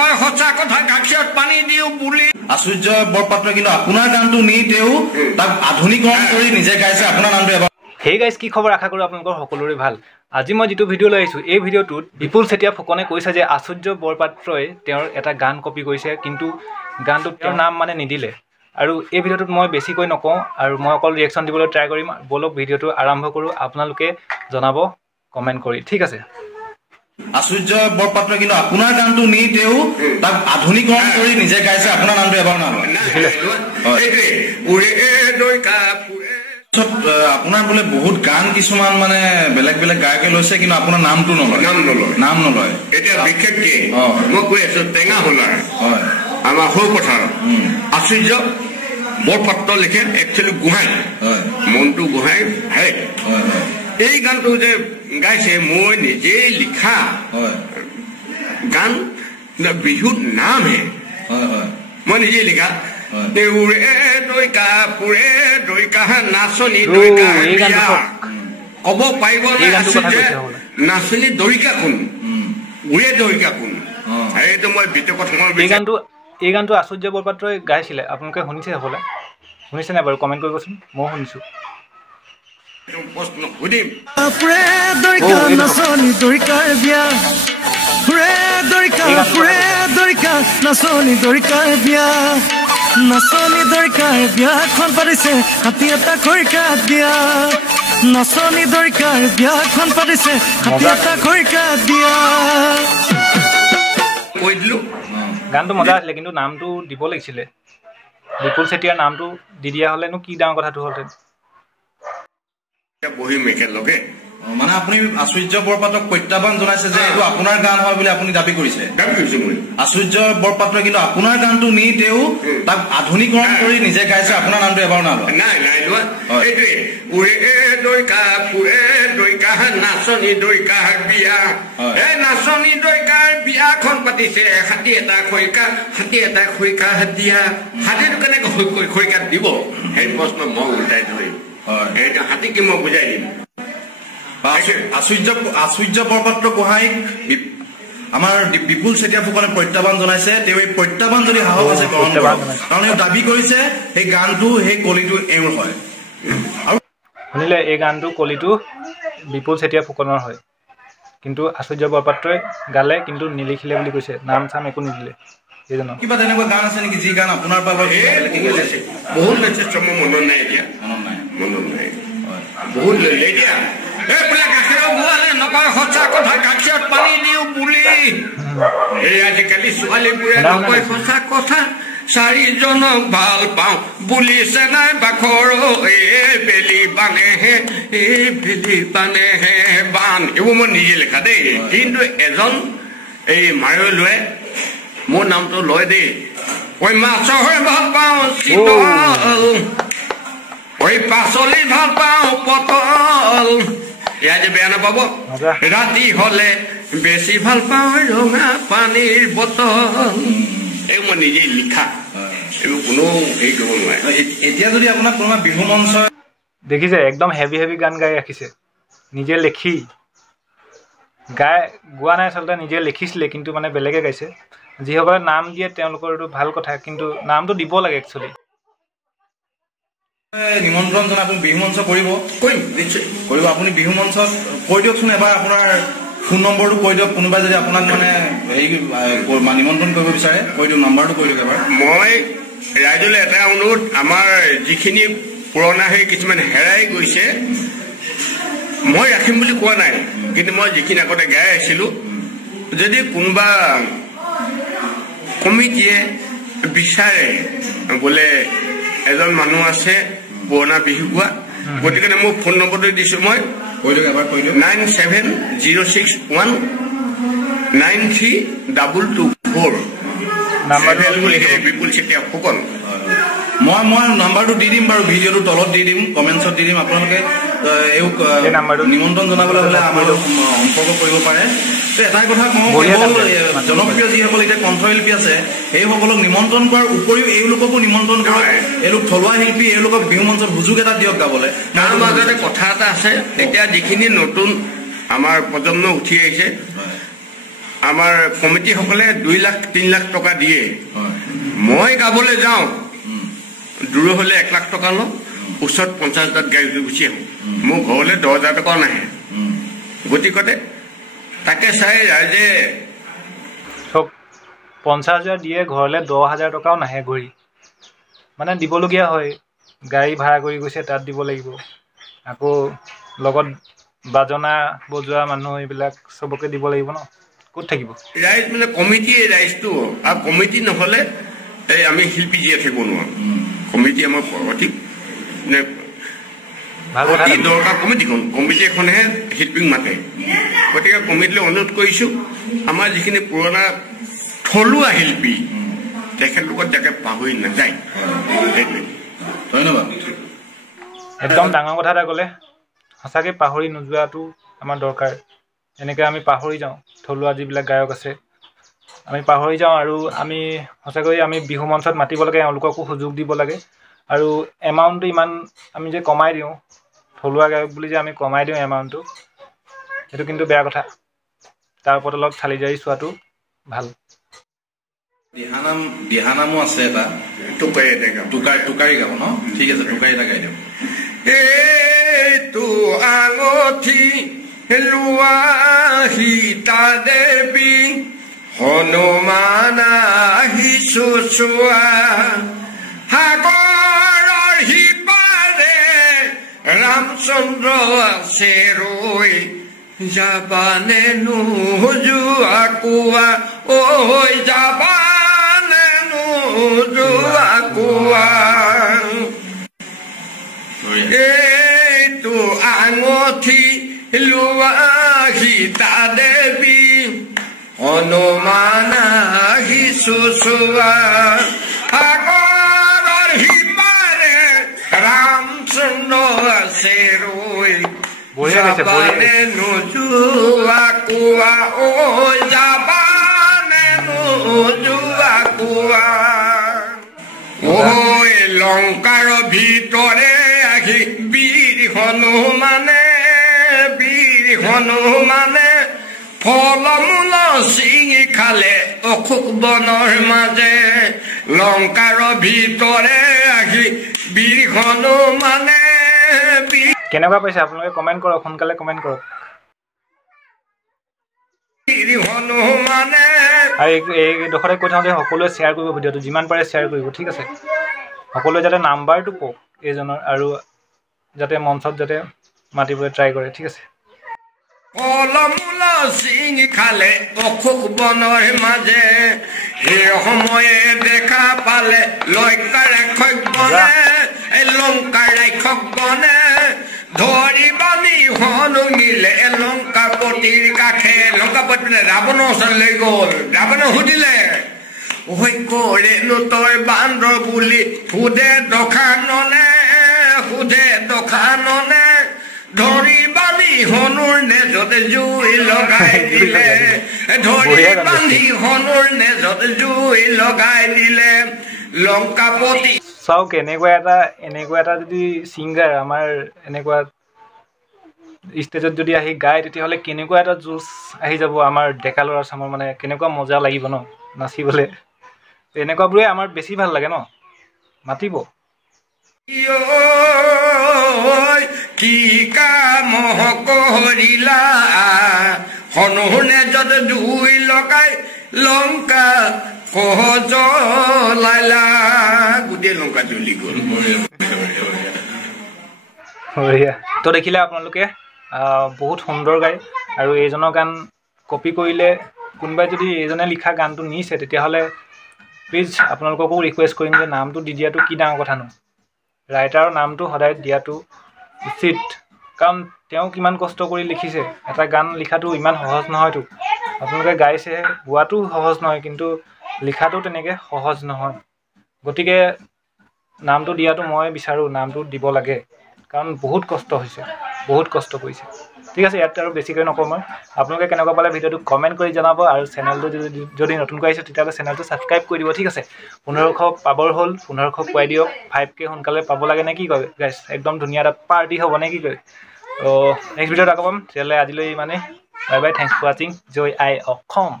নকয় সঁচা কথা গাখীৰত পানী দিও বুলি আশ্চৰ্য বৰপাত্ৰ কিন্তু আপোনাৰ গানটো নি তেওঁ তাক আধুনিকৰণ কৰি নিজে গাইছে আপোনাৰ নামটো এবাৰ হে গাইজ কি খবৰ আশা কৰোঁ আপোনালোকৰ সকলোৰে ভাল আজি মই যিটো ভিডিঅ' লৈ আহিছোঁ এই ভিডিঅ'টোত বিপুল চেতিয়া ফুকনে কৈছে যে আশ্চৰ্য বৰপাত্ৰই তেওঁৰ এটা গান কপি কৰিছে কিন্তু গানটোত তেওঁৰ নাম মানে নিদিলে আৰু এই ভিডিঅ'টোত মই বেছিকৈ নকওঁ আৰু মই অকল ৰিয়েকশ্যন দিবলৈ ট্ৰাই কৰিম বলক ভিডিঅ'টো আৰম্ভ কৰোঁ আপোনালোকে জনাব কমেণ্ট কৰি ঠিক আছে আশ্চৰ্য বৰপাত্ৰ কিন্তু আপোনাৰ গানটো নি তেওঁ তাক আধুনিকৰণ কৰি নিজে গাইছে আপোনাৰ নামটো এবাৰ নাম আপোনাৰ বোলে বহুত গান কিছুমান মানে বেলেগ বেলেগ গায়কে লৈছে কিন্তু আপোনাৰ নামটো নলয় নাম নলয় এতিয়া বিশেষকে মই কৈ আছো টেঙা হোলাৰ হয় আমাৰ সৌ পথাৰ আশ্চৰ্য বৰপাত্ৰ লিখে একচুৱেলি গোহাঁই মনটো গোহাঁই হয় এই গানটো যে গাইছে মই নিজেই লিখা গান বিহুত নামহে মই নিজেই লিখা দেউৰে দৈকা পুৰে দৈকা নাচনী দৈকা ক'ব পাৰিব নাচনী দৰিকা কোন উৰে দৰিকা কোন এইটো মই বিতকত এই গানটো আশ্চৰ্য বৰপাত্ৰই গাইছিলে আপোনালোকে শুনিছে হ'বলা শুনিছে নাই বাৰু কমেণ্ট কৰিবচোন মই শুনিছোঁ প্ৰশ্ন সুধিম নাচনী দৰিকাৰ বিয়াখন পাতিছে হাতী এটা খৰিকা দিয়া নাচনী দৰিকাৰ বিয়াখন পাতিছে হাতী এটা খৰিকা দিয়া কৈ দিলো গানটো মজা আছিলে কিন্তু নামটো দিব লাগিছিলে বিপুল চেতিয়াৰ নামটো দি দিয়া হ'লেনো কি ডাঙৰ কথাটো হ'লহেঁতেন বহিম একেলগে মানে আপুনি আশ্চৰ্য বৰপাত্ৰক প্ৰত্যাহ্বান জনাইছে যে এইটো আপোনাৰ গান হয় বুলি আপুনি দাবী কৰিছে আশ্চৰ্য বৰপাত্ৰ কিন্তু আপোনাৰ গানটো নি তেওঁ তাক আধুনিকৰণ কৰি নিজে গাইছে আপোনাৰ নামটো এবাৰ নাম নাই নাই লোৱা এইটোৱে উৰে দৈকা পুৰে দৈকা নাচনী দৈকা বিয়া এই নাচনী দৈকাৰ বিয়াখন পাতিছে হাতী এটা খৰিকা দিয়া হাতীটো কেনেকৈ খৰিকা দিব সেই প্ৰশ্ন মই উল্টাই ধৰিম এইটো হাতী কি মই বুজাই দিম আশ্চৰ্য বৰপাত্ৰ গোহাঁইক আমাৰ বিপুল চেতিয়া ফুকনে প্ৰত্যাহ্বান জনাইছে তেওঁ এই প্ৰত্যাহ্বান যদি সাহস আছে গ্ৰহণ কৰক কাৰণ তেওঁ দাবী কৰিছে সেই গানটো সেই কলিটো এওঁৰ হয় আৰু শুনিলে এই গানটো কলিটো বিপুল চেতিয়া ফুকনৰ হয় কিন্তু আশ্চৰ্য বৰপাত্ৰই গালে কিন্তু নিলিখিলে বুলি কৈছে নাম চাম একো নিদিলে এইজনৰ কিবা তেনেকুৱা গান আছে নেকি যি গান আপোনাৰ পৰা বহুত লৈছে মোৰ মনত নাই এতিয়া মনত নাই বহুত ললে এতিয়া নকয় সঁচা কথা গাখীৰত পানী দিও বুলি এই আজিকালি ছোৱালীবোৰে নকয় সঁচা কথা চাৰিজনক ভাল পাওঁ বুলিছে নাই বাখৰ এই বেলি বানেহে বান এইবোৰ মই নিজে লিখা দেই কিন্তু এজন এই মায়লৈ মোৰ নামটো লয় দেই ঐ মাছহে ভাল পাওঁ চিতল ঐ পাচলি ভাল পাওঁ পটল ইয়াত বেয়া নাপাব ৰাতি হলে বেছি ভাল পাওঁ ৰঙা পানীৰ বটল এই মই নিজে লিখা এইবোৰ কোনো হেৰি কৰিব নোৱাৰে এতিয়া যদি আপোনাক কোনোবা বিহু মঞ্চ দেখিছে একদম হেভি গান গাই ৰাখিছে নিজে লিখি গোৱা নাই আচলতে নিজে লিখিছিলে কিন্তু মানে বেলেগে গাইছে যিসকলে নাম দিয়ে তেওঁলোকৰ এইটো ভাল কথা কিন্তু নামটো দিব লাগে একচুৱেলি নিমন্ত্ৰণ জনাই আপুনি বিহু মঞ্চ কৰিম নিশ্চয় কৰিব আপুনি বিহু মঞ্চত কৈ দিয়কচোন এবাৰ আপোনাৰ ফোন নম্বৰটো কৈ দিয়ক কোনোবাই যদি আপোনাক মানে হেৰি নিমন্ত্ৰণ কৰিব বিচাৰে কৈ দিয়ক নম্বৰটো কৈ দিয়ক এবাৰ মই ৰাইজলৈ এটা অনুৰোধ আমাৰ যিখিনি পুৰণা সেই কিছুমান হেৰাই গৈছে মই ৰাখিম বুলি কোৱা নাই কিন্তু মই যিখিনি আগতে গাই আছিলো যদি কোনোবা কমিটিয়ে বিচাৰে বোলে এজন মানুহ আছে পুৰণা বিহু গোৱা গতিকে মোৰ ফোন নম্বৰটো দিছো মই 9706193224 বিপুল চেতিয়া ফুকন মই নাম্বাৰটো দি দিম বাৰু ভিডিঅ'টো তলত দি দিম কমেণ্টছত দি দিম আপোনালোকে নিমন্ত্ৰণ জনাবলৈ হ'লে আমাৰ সম্পৰ্ক কৰিব পাৰে এটাই কথা কওঁ জনপ্ৰিয় যিসকল এতিয়া কণ্ঠশিল্পী আছে সেইসকলক নিমন্ত্ৰণ কৰাৰ উপৰিও এওঁলোককো নিমন্ত্ৰণ কৰক এওঁলোক থলুৱা শিল্পী এওঁলোকক বিহু মঞ্চত সুযোগ এটা দিয়ক গাবলৈ তাৰ মাজতে কথা এটা আছে এতিয়া যিখিনি নতুন আমাৰ প্ৰজন্ম উঠি আহিছে আমাৰ কমিটিসকলে 2 লাখ 3 লাখ টকা দিয়ে মই গাবলৈ যাওঁ দূৰ হ'লে 1 লাখ টকা লওঁ ওচৰত 50,000 গাড়ী গুচি আহোঁ মোৰ ঘৰলৈ 10,000 টকা নাহে গতিকতে তাকে চাই ৰাইজে 50,000 দিয়ে ঘৰলৈ 10,000 টকাও নাহে ঘূৰি মানে দিবলগীয়া হয় গাড়ী ভাড়া কৰি গৈছে তাত দিব লাগিব আকৌ লগত বাজনা বজোৱা মানুহ এইবিলাক সবকে দিব লাগিব ন ক'ত থাকিব ৰাইজ মানে কমিটি ৰাইজটো আৰু কমিটি নহ'লে এই আমি শিল্পী জীয়াই থাকিব নোৱাৰোঁ কমিটি আমাৰ অধিক ভাল কথা দৰকাৰ কমিটি এখনেহে শিল্পীক মাতে গতিকে কমিটিলৈ অনুৰোধ কৰিছোঁ আমাৰ যিখিনি পুৰণা থলুৱা শিল্পী তেখেতলোকক যাতে পাহৰি নাযায় সেইটোৱে ধন্যবাদ একদম ডাঙৰ কথা এটা ক'লে সঁচাকৈ পাহৰি নোযোৱাটো আমাৰ দৰকাৰ এনেকৈ আমি পাহৰি যাওঁ থলুৱা যিবিলাক গায়ক আছে আমি পাহৰি যাওঁ আৰু আমি সঁচাকৈ আমি বিহু মঞ্চত মাতিব লাগে এওঁলোককো সুযোগ দিব লাগে আৰু এমাউণ্টটো ইমান আমি যে কমাই দিওঁ থলুৱা গায়ক বুলি যে আমি কমাই দিওঁ এমাউণ্টটো সেইটো কিন্তু বেয়া কথা তাৰ ওপৰত অলপ থালি জাৰি চোৱাটো ভাল দিহানামো আছে এটা টুকাৰী গাব ন ঠিক আছে টুকাৰী এটা গাই দিয়ক এইটো আঙঠি লোৱা সীতা দেৱী হনুমান আহিছো চোৱা সাগৰৰ সিপাৰে ৰামচন্দ্ৰ আছে ৰৈ যাবানে নোযোৱা কোৱা ঐ যাবানে নোযোৱা কোৱা এইটো আঙঠি লোৱা সীতা দেৱী হনুমান আহিছো চোৱা সাগৰৰ সিপাৰে ৰামচন্দ্ৰ আছে ৰৈ যাবানে নোযোৱা কোৱা ঐ যাবানে নোযোৱা কোৱা ঐ লংকাৰ ভিতৰে আহি বীৰ হনুমানে ফল মূল ছিঙি খালে অশোক বনৰ মাজে লংকাৰ ভিতৰে আহি বীৰ হনুমানে কেনেকুৱা পাইছে আপোনালোকে কমেণ্ট কৰক সোনকালে কমেণ্ট কৰক আৰু এইডোখৰতে কৈ থাকোঁ যে সকলোৱে শ্বেয়াৰ কৰিব ভিডিঅ'টো যিমান পাৰে শ্বেয়াৰ কৰিব ঠিক আছে সকলোৱে যাতে নাম্বাৰটো কওক এইজনৰ আৰু যাতে মঞ্চত যাতে মাতিবলৈ ট্ৰাই কৰে ঠিক আছে ফল মূল ছিঙি খালে অশোক বনৰ মাজে সেই সময়ে দেখা পালে লংকাৰ ৰাক্ষসগণে ধৰি বানি হনুঙিলে লংকাপতিৰ কাষে লংকাপতি মানে ৰাৱণৰ ওচৰলৈ গ'ল ৰাৱণে সুধিলে ঐ কৰেনো তই বান্দৰ বুলি সোধে দখাননে ধৰি বান্ধি হনুৰ নেজত জুই লগাই দিলে লংকাপতি চাওক এনেকুৱা এটা যদি ছিংগাৰ আমাৰ এনেকুৱা ষ্টেজত যদি আহি গায় তেতিয়াহ'লে কেনেকুৱা এটা জোচ আহি যাব আমাৰ ডেকা ল'ৰা চামৰ মানে কেনেকুৱা মজা লাগিব ন নাচিবলৈ এনেকুৱাবোৰে আমাৰ বেছি ভাল লাগে ন মাতিব কি কাম কৰিলা হনুনে যত জুই লগাই লংকা জ্বলাইলা গোটেই লংকা জ্বলি গ'ল তো দেখিলে আপোনালোকে বহুত সুন্দৰ গায় আৰু এইজনৰ গান কপি কৰিলে কোনোবাই যদি এইজনে লিখা গানটো নিছে তেতিয়াহ'লে প্লিজ আপোনালোককো ৰিকুৱেষ্ট কৰিম যে নামটো দি দিয়াটো কি ডাঙৰ কথানো ৰাইটাৰৰ নামটো সদায় দিয়াটো উচিত কাৰণ তেওঁ কিমান কষ্ট কৰি লিখিছে এটা গান লিখাটো ইমান সহজ নহয়তো আপোনালোকে গাইছে গোৱাটো সহজ নহয় কিন্তু লিখাটো তেনেকৈ সহজ নহয় গতিকে নামটো দিয়াটো মই বিচাৰোঁ নামটো দিব লাগে কাৰণ বহুত কষ্ট হৈছে বহুত কষ্ট কৰিছে ঠিক আছে ইয়াত আৰু বেছিকৈ নকওঁ মই আপোনালোকে কেনেকুৱা পালে ভিডিঅ'টো কমেণ্ট কৰি জনাব আৰু চেনেলটো যদি নতুনকৈ আহিছে তেতিয়াহ'লে চেনেলটো ছাবস্ক্ৰাইব কৰি দিব ঠিক আছে 1500 পাবৰ হ'ল 1500 পোৱাই দিয়ক 5K সোনকালে পাব লাগে নে কি কয় গাইছ একদম ধুনীয়া এটা পাৰ্টি হ'ব নে কি কয় তো নেক্সট ভিডিঅ'ত আকৌ পাম তেতিয়াহ'লে আজিলৈ মানে বাই বাই থেংকছ ফৰ ৱাচিং জয় আই অসম